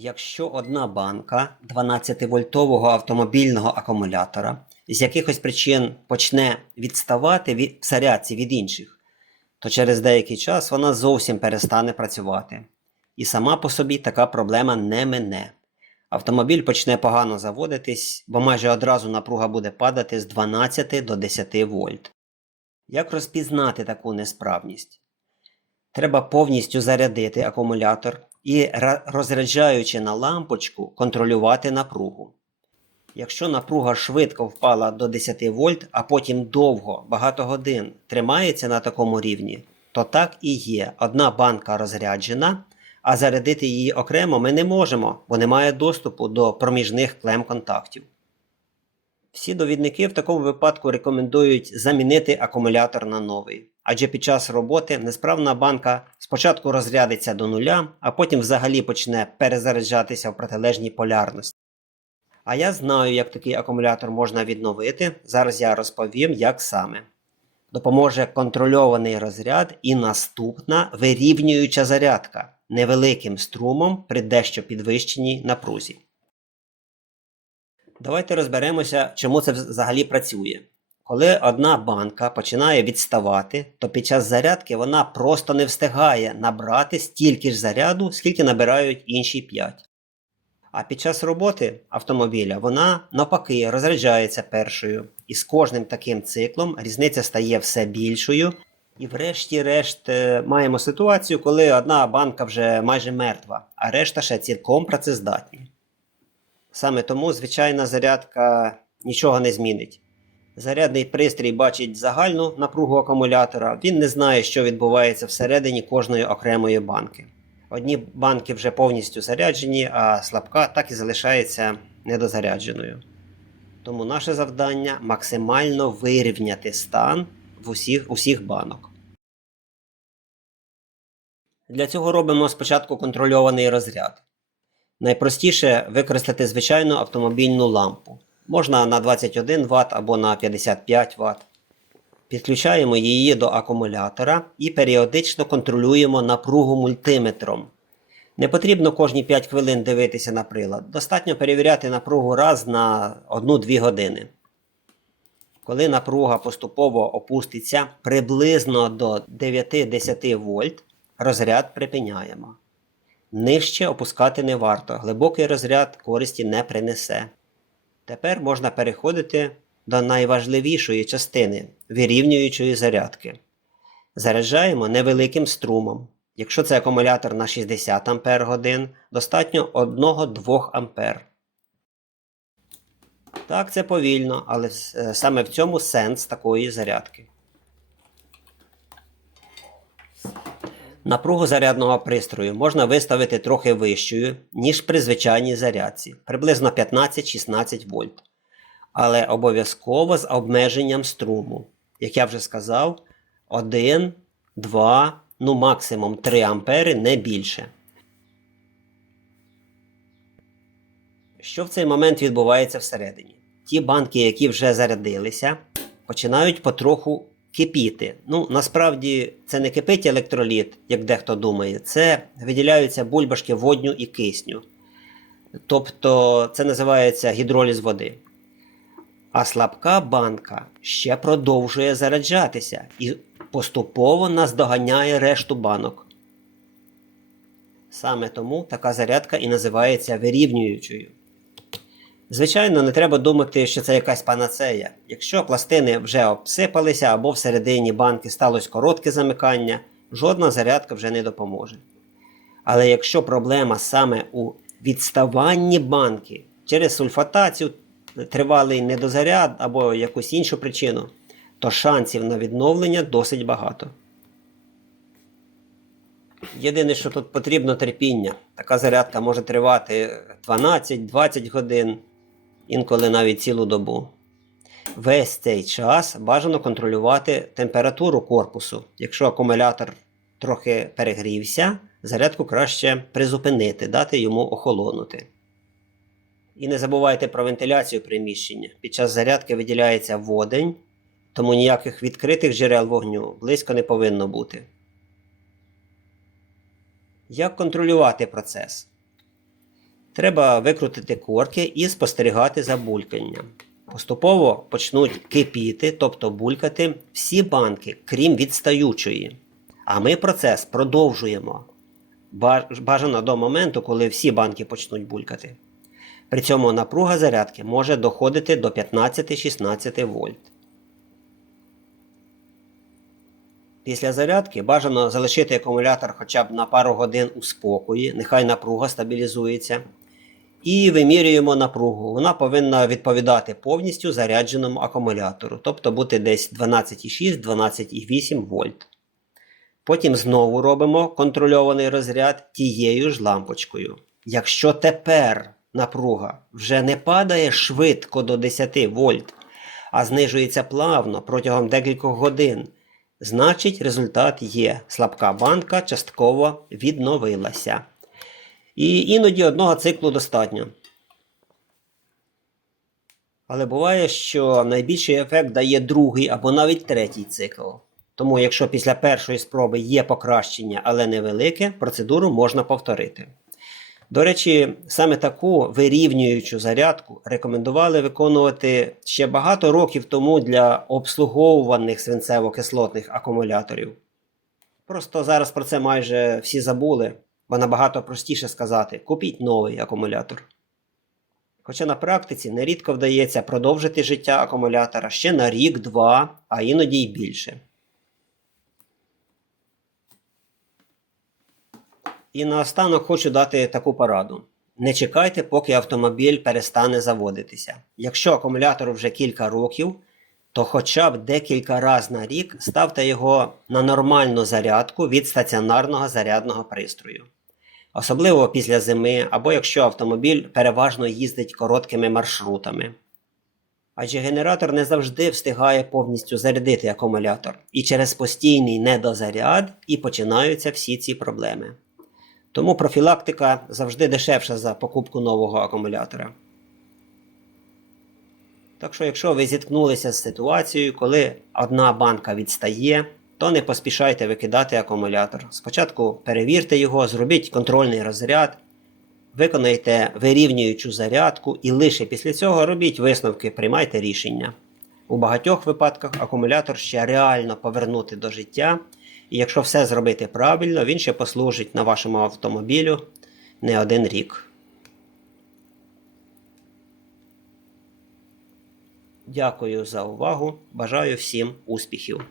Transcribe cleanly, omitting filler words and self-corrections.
Якщо одна банка 12-вольтового автомобільного акумулятора з якихось причин почне відставати в зарядці від інших, то через деякий час вона зовсім перестане працювати. І сама по собі така проблема не мине. Автомобіль почне погано заводитись, бо майже одразу напруга буде падати з 12 до 10 вольт. Як розпізнати таку несправність? Треба повністю зарядити акумулятор і, розряджаючи на лампочку, контролювати напругу. Якщо напруга швидко впала до 10 вольт, а потім довго, багато годин тримається на такому рівні, то так і є. Одна банка розряджена, а зарядити її окремо ми не можемо, бо немає доступу до проміжних клем-контактів. Всі довідники в такому випадку рекомендують замінити акумулятор на новий. Адже під час роботи несправна банка спочатку розрядиться до нуля, а потім взагалі почне перезаряджатися в протилежній полярності. А я знаю, як такий акумулятор можна відновити. Зараз я розповім, як саме. Допоможе контрольований розряд і наступна вирівнююча зарядка невеликим струмом при дещо підвищеній напрузі. Давайте розберемося, чому це взагалі працює. Коли одна банка починає відставати, то під час зарядки вона просто не встигає набрати стільки ж заряду, скільки набирають інші 5. А під час роботи автомобіля вона навпаки розряджається першою. І з кожним таким циклом різниця стає все більшою. І врешті-решт маємо ситуацію, коли одна банка вже майже мертва, а решта ще цілком працездатні. Саме тому звичайна зарядка нічого не змінить. Зарядний пристрій бачить загальну напругу акумулятора, він не знає, що відбувається всередині кожної окремої банки. Одні банки вже повністю заряджені, а слабка так і залишається недозарядженою. Тому наше завдання – максимально вирівняти стан усіх банок. Для цього робимо спочатку контрольований розряд. Найпростіше використати звичайну автомобільну лампу. Можна на 21 Вт або на 55 Вт. Підключаємо її до акумулятора і періодично контролюємо напругу мультиметром. Не потрібно кожні 5 хвилин дивитися на прилад. Достатньо перевіряти напругу раз на 1-2 години. Коли напруга поступово опуститься приблизно до 9-10 вольт, розряд припиняємо. Нижче опускати не варто, глибокий розряд користі не принесе. Тепер можна переходити до найважливішої частини – вирівнюючої зарядки. Заряджаємо невеликим струмом. Якщо це акумулятор на 60 Ах, достатньо 1-2 А. Так, це повільно, але саме в цьому сенс такої зарядки. Напругу зарядного пристрою можна виставити трохи вищою, ніж при звичайній зарядці, приблизно 15-16 вольт. Але обов'язково з обмеженням струму. Як я вже сказав, 1, 2, максимум 3 ампери, не більше. Що в цей момент відбувається всередині? Ті банки, які вже зарядилися, починають потроху кипіти. Насправді це не кипить електроліт, як дехто думає, це виділяються бульбашки водню і кисню. Тобто це називається гідроліз води. А слабка банка ще продовжує заряджатися і поступово наздоганяє решту банок. Саме тому така зарядка і називається вирівнюючою. Звичайно, не треба думати, що це якась панацея. Якщо пластини вже обсипалися або всередині банки сталося коротке замикання, жодна зарядка вже не допоможе. Але якщо проблема саме у відставанні банки через сульфатацію, тривалий недозаряд або якусь іншу причину, то шансів на відновлення досить багато. Єдине, що тут потрібно терпіння. Така зарядка може тривати 12-20 годин, інколи навіть цілу добу. Весь цей час бажано контролювати температуру корпусу. Якщо акумулятор трохи перегрівся, зарядку краще призупинити, дати йому охолонути. І не забувайте про вентиляцію приміщення. Під час зарядки виділяється водень, тому ніяких відкритих джерел вогню близько не повинно бути. Як контролювати процес? Треба викрутити корки і спостерігати за бульканням. Поступово почнуть кипіти, тобто булькати всі банки, крім відстаючої. А ми процес продовжуємо. Бажано до моменту, коли всі банки почнуть булькати. При цьому напруга зарядки може доходити до 15-16 вольт. Після зарядки бажано залишити акумулятор хоча б на пару годин у спокої, нехай напруга стабілізується. І вимірюємо напругу. Вона повинна відповідати повністю зарядженому акумулятору, тобто бути десь 12,6-12,8 вольт. Потім знову робимо контрольований розряд тією ж лампочкою. Якщо тепер напруга вже не падає швидко до 10 вольт, а знижується плавно протягом декількох годин, значить результат є. Слабка банка частково відновилася. І іноді одного циклу достатньо. Але буває, що найбільший ефект дає другий або навіть третій цикл. Тому якщо після першої спроби є покращення, але невелике, процедуру можна повторити. До речі, саме таку вирівнюючу зарядку рекомендували виконувати ще багато років тому для обслуговуваних свинцево-кислотних акумуляторів. Просто зараз про це майже всі забули, бо набагато простіше сказати «купіть новий акумулятор». Хоча на практиці нерідко вдається продовжити життя акумулятора ще на рік-два, а іноді й більше. І наостанок хочу дати таку пораду. Не чекайте, поки автомобіль перестане заводитися. Якщо акумулятор вже кілька років, то хоча б декілька разів на рік ставте його на нормальну зарядку від стаціонарного зарядного пристрою. Особливо після зими, або якщо автомобіль переважно їздить короткими маршрутами. Адже генератор не завжди встигає повністю зарядити акумулятор. І через постійний недозаряд і починаються всі ці проблеми. Тому профілактика завжди дешевша за покупку нового акумулятора. Так що, якщо ви зіткнулися з ситуацією, коли одна банка відстає, то не поспішайте викидати акумулятор. Спочатку перевірте його, зробіть контрольний розряд, виконайте вирівнюючу зарядку і лише після цього робіть висновки, приймайте рішення. У багатьох випадках акумулятор ще реально повернути до життя, і якщо все зробити правильно, він ще послужить на вашому автомобілю не один рік. Дякую за увагу. Бажаю всім успіхів!